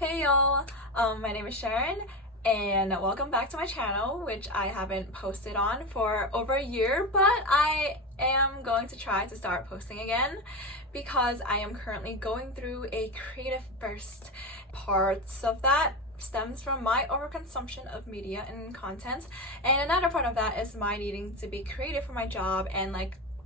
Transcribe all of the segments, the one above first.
Hey y'all, my name is Sharon and welcome back to my channel, which I haven't posted on for over a year, but I am going to try to start posting again because I am currently going through a creative burst. Parts of that stems from my overconsumption of media and content, and another part of that is my needing to be creative for my job and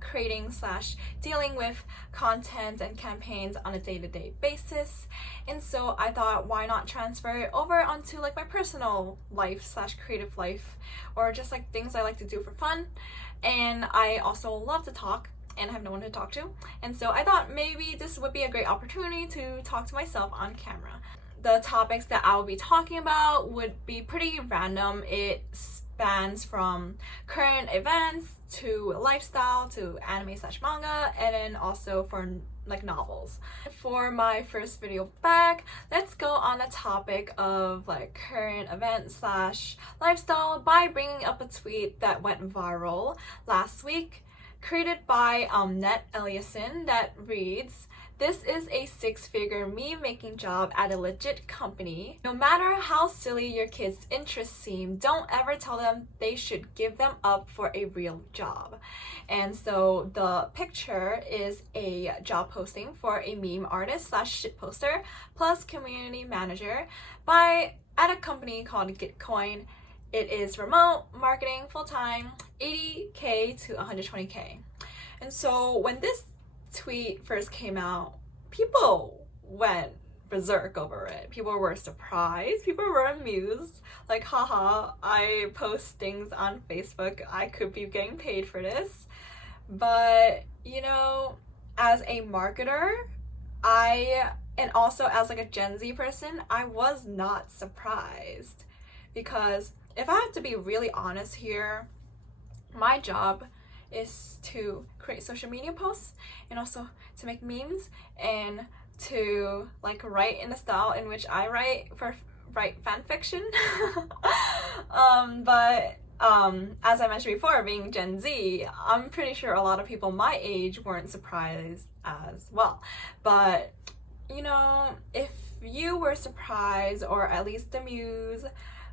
creating slash dealing with content and campaigns on a day-to-day basis. And so I thought, why not transfer it over onto my personal life slash creative life, or just things I like to do for fun. And I also love to talk and have no one to talk to, and so I thought maybe this would be a great opportunity to talk to myself on camera. The topics that I will be talking about would be pretty random. It spans from current events to lifestyle to anime slash manga, and then also for novels. For my first video back, let's go on the topic of current events slash lifestyle by bringing up a tweet that went viral last week, created by Net Eliason, that reads, "This is a six-figure meme-making job at a legit company. No matter how silly your kids' interests seem, don't ever tell them they should give them up for a real job." And so the picture is a job posting for a meme artist slash shitposter plus community manager at a company called Gitcoin. It is remote, marketing, full-time, 80K to 120K. And so when this tweet first came out, people went berserk over it. People were surprised. People were amused. Haha, I post things on Facebook. I could be getting paid for this. But, as a marketer, and also as a Gen Z person, I was not surprised. Because if I have to be really honest here, my job is to create social media posts and also to make memes and to write in the style in which I write fan fiction. But as I mentioned before, being Gen Z, I'm pretty sure a lot of people my age weren't surprised as well. But if you were surprised or at least amused,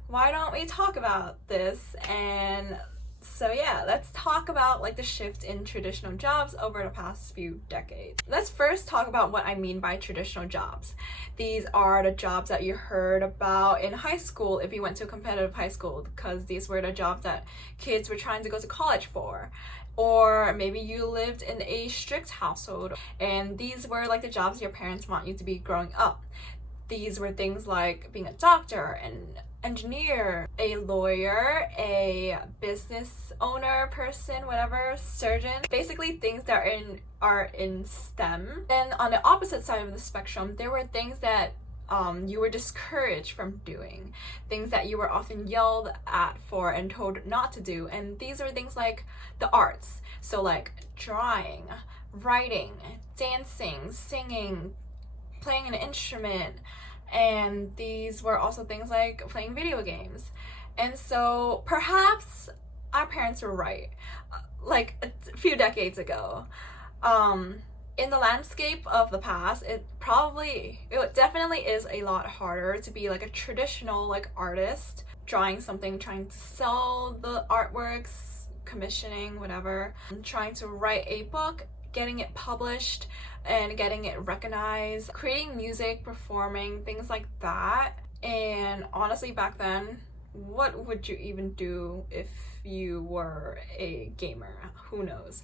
why don't we talk about this? And so yeah, let's talk about the shift in traditional jobs over the past few decades. Let's first talk about what I mean by traditional jobs. These are the jobs that you heard about in high school if you went to a competitive high school, because these were the jobs that kids were trying to go to college for. Or maybe you lived in a strict household and these were the jobs your parents want you to be growing up. These were things like being a doctor, an engineer, a lawyer, a business owner person, whatever, surgeon, basically things that are in STEM. And on the opposite side of the spectrum, there were things that you were discouraged from doing, things that you were often yelled at for and told not to do. And these are things like the arts, so drawing, writing, dancing, singing, playing an instrument. And these were also things like playing video games. And so perhaps our parents were right, a few decades ago. In the landscape of the past, it definitely is a lot harder to be a traditional artist, drawing something, trying to sell the artworks, commissioning, whatever, trying to write a book, getting it published and getting it recognized, creating music, performing, things like that. And honestly, back then, what would you even do if you were a gamer? Who knows?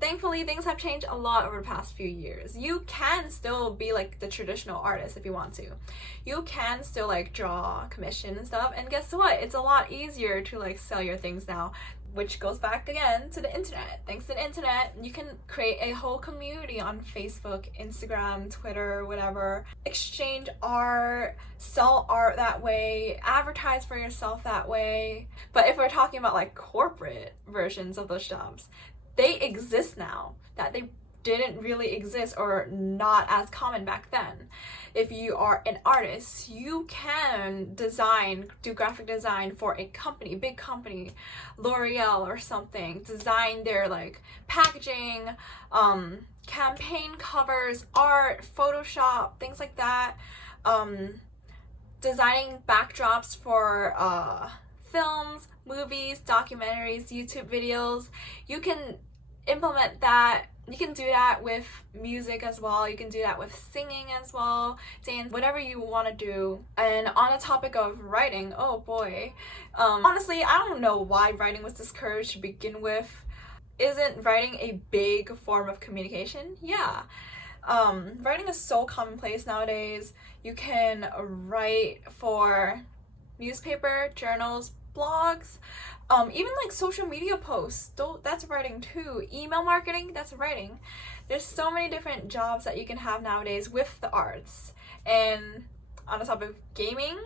Thankfully, things have changed a lot over the past few years. You can still be the traditional artist if you want to. You can still draw, commission and stuff, and guess what? It's a lot easier to sell your things now, which goes back again to the internet. Thanks to the internet, you can create a whole community on Facebook, Instagram, Twitter, whatever, exchange art, sell art that way, advertise for yourself that way. But if we're talking about corporate versions of those jobs, they exist now, that they didn't really exist or not as common back then. If you are an artist, you can do graphic design for a company, big company, L'Oreal or something, design their packaging, campaign covers, art, Photoshop, things like that. designing backdrops for films, movies, documentaries, YouTube videos. You can implement that. You can do that with music as well. You can do that with singing as well, dance, whatever you want to do. And on the topic of writing, oh boy, honestly, I don't know why writing was discouraged to begin with. Isn't writing a big form of communication? Yeah. Writing is so commonplace nowadays. You can write for newspaper, journals, blogs, even like social media posts, that's writing too. Email marketing, that's writing. There's so many different jobs that you can have nowadays with the arts. And on the topic of gaming,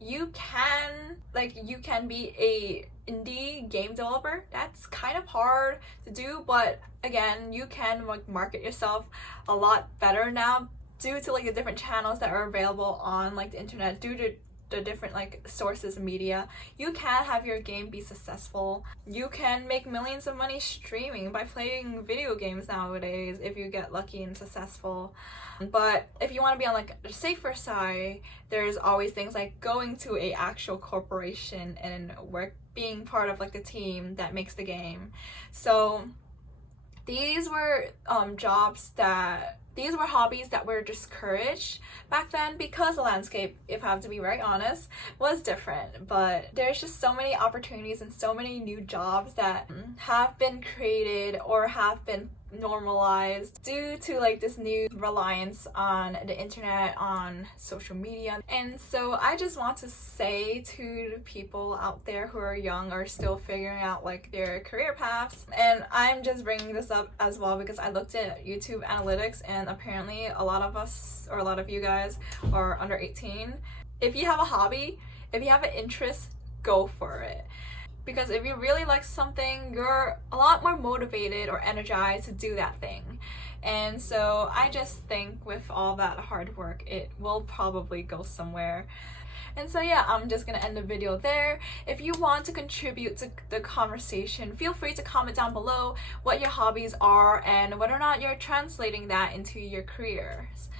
you can be a indie game developer. That's kind of hard to do, but again, you can like market yourself a lot better now due to like the different channels that are available on like the internet, due to the different like sources of media. You can have your game be successful. You can make millions of money streaming by playing video games nowadays if you get lucky and successful. But if you want to be on like the safer side, there's always things like going to a actual corporation and being part of like the team that makes the game. So these were these were hobbies that were discouraged back then because the landscape, if I have to be very honest, was different. But there's just so many opportunities and so many new jobs that have been created or have been normalized due to like this new reliance on the internet, on social media. And so I just want to say to the people out there who are young or still figuring out like their career paths, and I'm just bringing this up as well because I looked at YouTube analytics and apparently a lot of us, or a lot of you guys, are under 18. If you have a hobby, if you have an interest, go for it. Because if you really like something, you're a lot more motivated or energized to do that thing. And so I just think with all that hard work, it will probably go somewhere. And so yeah, I'm just gonna end the video there. If you want to contribute to the conversation, feel free to comment down below what your hobbies are and whether or not you're translating that into your careers.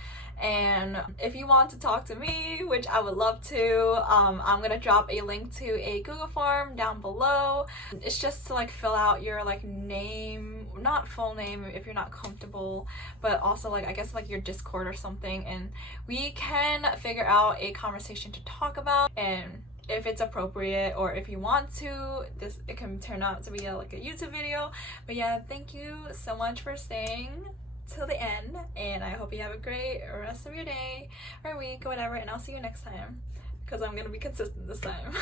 And if you want to talk to me, which I would love to, I'm gonna drop a link to a Google form down below. It's just to like fill out your like name, not full name if you're not comfortable, but also like I guess like your Discord or something, and we can figure out a conversation to talk about. And if it's appropriate or if you want to, it can turn out to be like a YouTube video. But yeah, thank you so much for staying till the end, and I hope you have a great rest of your day or week or whatever, and I'll see you next time because I'm gonna be consistent this time.